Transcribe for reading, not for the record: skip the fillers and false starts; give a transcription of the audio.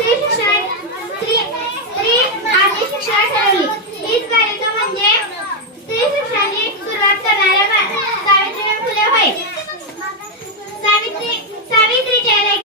स्त्री शिक्षण स्त्री स्त्री आणि शिक्षण ठरवली। हीच बालिका म्हणजे स्त्री शिक्षणाची सुरुवात करणाऱ्या सावित्रीबाई फुले होय।